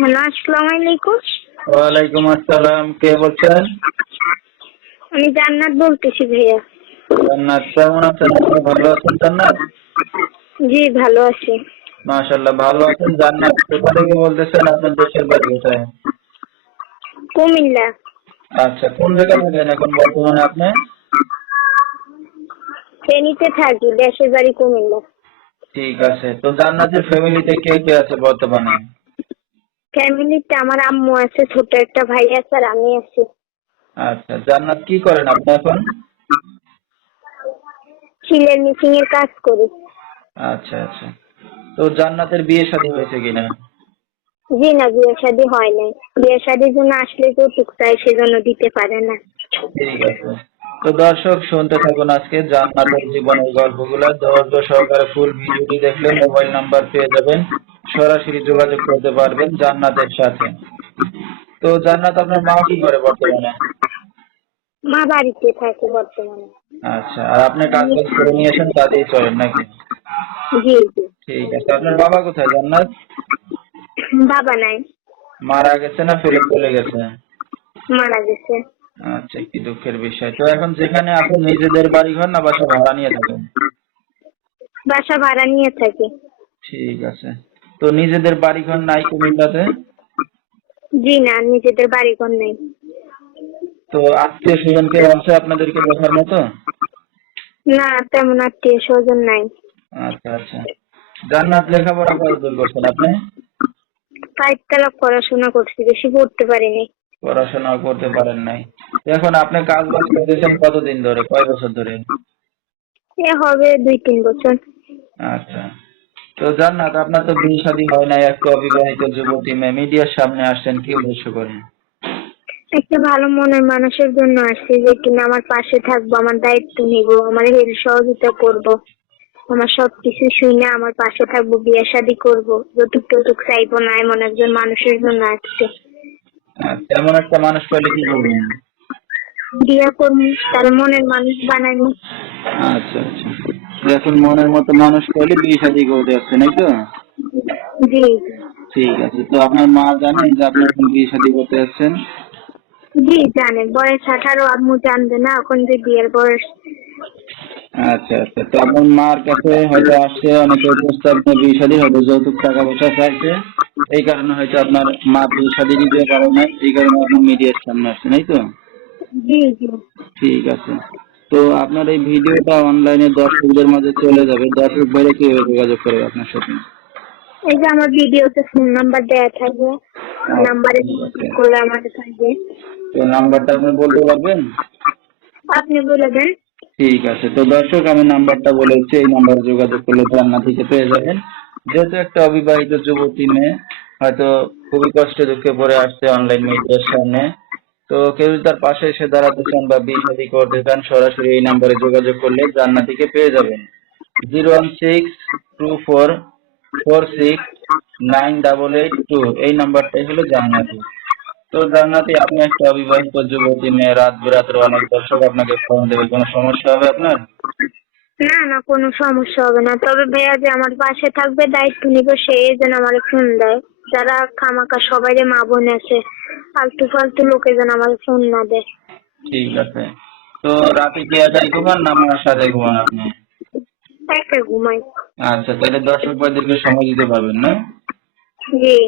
Hello আসসালামু আলাইকুম। ওয়ালাইকুম আসসালাম কে বলছেন? আমি জান্নাত বলতেছি ভাইয়া। জান্নাত কেমন আছেন? ভালো আছেন জান্নাত? জি ভালো আছি। মাশাল্লাহ ভালো আছেন জান্নাত? কোথা থেকে বলতেছেন আপনার দেশের বাড়ি কোথায়? কুমিল্লা। আচ্ছা কোন জায়গায় থাকেন এখন বর্তমানে আপনি? ফেনীতে থাকি দেশের বাড়ি কুমিল্লা। ঠিক আছে তো জান্নাতের ফ্যামিলিতে কে কে আছে বর্তমানে? ফ্যামিলিতে আমার আম্মু আছে ছোট একটা ভাই আছে আর আমি আছি। আচ্ছা জান্নাত কি করেন আপনি এখন? সিলের মিসিং এর কাজ করি। আচ্ছা আচ্ছা। তো জান্নাতের বিয়ে শাদী হয়েছে কিনা? জি না বিয়ে শাদী হয় নাই। বিয়ে শাদীর জন্য আসলে যৌতুক টুকটাই সেজন্য দিতে পারে না। ঠিক আছে। তো দর্শক শুনতে থাকুন আজকে জান্নাতের জীবনের গল্পগুলো। ধৈর্য সহকারে ফুল ভিডিওটি দেখলে মোবাইল নাম্বার পেয়ে যাবেন। সরাসরি যোগাযোগ করতে পারবেন জান্নাতের সাথে। তো জান্নাত আপনার মা কি করে বর্তমানে? মা বাড়িতে থাকে বর্তমানে। আচ্ছা আর আপনি কাজ বাজ করে নিয়েছেন কাজেই চলেন নাকি? জি ঠিক আছে আপনার বাবা কোথায় জান্নাত? বাবা নাই। মারা গেছে না ফেলে চলে গেছে? মারা গেছে। আচ্ছা কি দুঃখের বিষয়। তো এখন যেখানে আপনি নিজেদের বাড়ি ঘর না বাসা ভাড়া নিয়ে থাকেন? বাসা ভাড়া নিয়ে থাকি। ঠিক আছে। তো নিজেদের বাড়ি ঘর নাই কুমিল্লাতে? জি না নিজেদের বাড়ি ঘর নেই। তো আত্মীয় স্বজন কে আছে আপনাদেরকে দেখার মতো? না তেমন আত্মীয় স্বজন নাই। আচ্ছা আচ্ছা। জান্নাত লেখাপড়া কতদূর করছেন আপনি? ফাইভ পড়াশোনা করছি বেশি পড়তে পারিনি। পড়াশোনা করতে পারেন নাই। এখন আপনি কাজ বাজ করতেছেন কতদিন ধরে? কয় বছর ধরে? এ হবে দুই তিন বছর। আচ্ছা। তো জান্নাত আপনার তো বিয়ে শাদী হয় নাই একটা অবিবাহিত যুবতী মেয়ে। মিডিয়ার সামনে আসছেন কি উদ্দেশ্য করেন? একটা ভালো মনের মানুষের জন্য আসছি যে কিনা আমার পাশে থাকব আমার দায়িত্ব নিব আমার হেল্প সহযোগিতা করব। আমার সবকিছু শুনে আমার পাশে থাকব বিয়ে শাদী করব। যতুক টতুক চাইব না এমন একজন মানুষের জন্য আসছে। এমন একটা মানুষ পেলে কি করবেন? বিয়ে করব তার মনের মানুষ বানাইনি আচ্ছা আচ্ছা। এখন মনের মতো মানুষ পেলে বিয়ে শাদী করতে আসছে নাকি তো? জি। ঠিক আছে তো আপনার মা জানেন যে আপনি এখন বিয়ে শাদী করতে যাচ্ছেন? জি জানে বয়স আঠারো আম্মু জানবে না এখন যে বিয়ের বয়স। আচ্ছা আচ্ছা। তো আপনার মার কাছে হয়তো আসছে অনেকে প্রস্তাব নিয়ে বিয়ে শাদী হয়তো যৌতুক টাকা পয়সা চাইছে। এই কারণে হয়তো আপনার মা বিয়ে শাদী দিতে পারে না এই কারণে আপনি মিডিয়ার সামনে আসছেন এই তো? জি জি। ঠিক আছে। তো আপনার এই ভিডিওটা অনলাইনে দর্শকদের মাঝে চলে যাবে। দর্শক বাইরে কীভাবে যোগাযোগ করবে আপনার সাথে? এই যে আমার ভিডিওতে ফোন নাম্বার দেওয়া থাকবে। নাম্বারে করলে আমাকে থাকবে। তো নাম্বারটা আপনি বলতে পারবেন? আপনি বলে দেন। ঠিক আছে। তো দর্শক আমি নাম্বারটা বলেছি এই নাম্বারে যোগাযোগ করলে জান্না থেকে পেয়ে যাবেন। যেহেতু একটা অবিবাহিত যুবতী মেয়ে হয়তো খুবই কষ্টে দুঃখে পড়ে আসছে অনলাইন মিডিয়ার সামনে তো কেউ যদি তার পাশে এসে দাঁড়াতে চান বা বিয়ে শাদী করতে চান, সরাসরি এই নাম্বারে যোগাযোগ করলে জান্নাতিকে পেয়ে যাবেন। Zero one six two four four six nine double eight two, এই নাম্বারটাই হলো জান্নাতি। তো জান্নাতি, আপনি একটা অবিবাহিত যুবতী মেয়ে রাত বিরাতের অনেক দর্শক আপনাকে ফোন দেবে, কোনো সমস্যা হবে আপনার? না না, কোনো সমস্যা হবে না। তবে ভাইয়া যে আমার পাশে থাকবে, দায়িত্ব নিব, সে যেন আমার ফোন দেয়। যারা খামাকা সবাই মা বোন আছে ফালতু ফালতু লোকে যেন আমার ফোন না দেয়। ঠিক আছে। তো রাতে কি একাই ঘুমান না আমার সাথে ঘুমান আপনি? একা ঘুমাই। আচ্ছা তাহলে দর্শক ভাইদেরকে সময় দিতে পারবেন না? জি।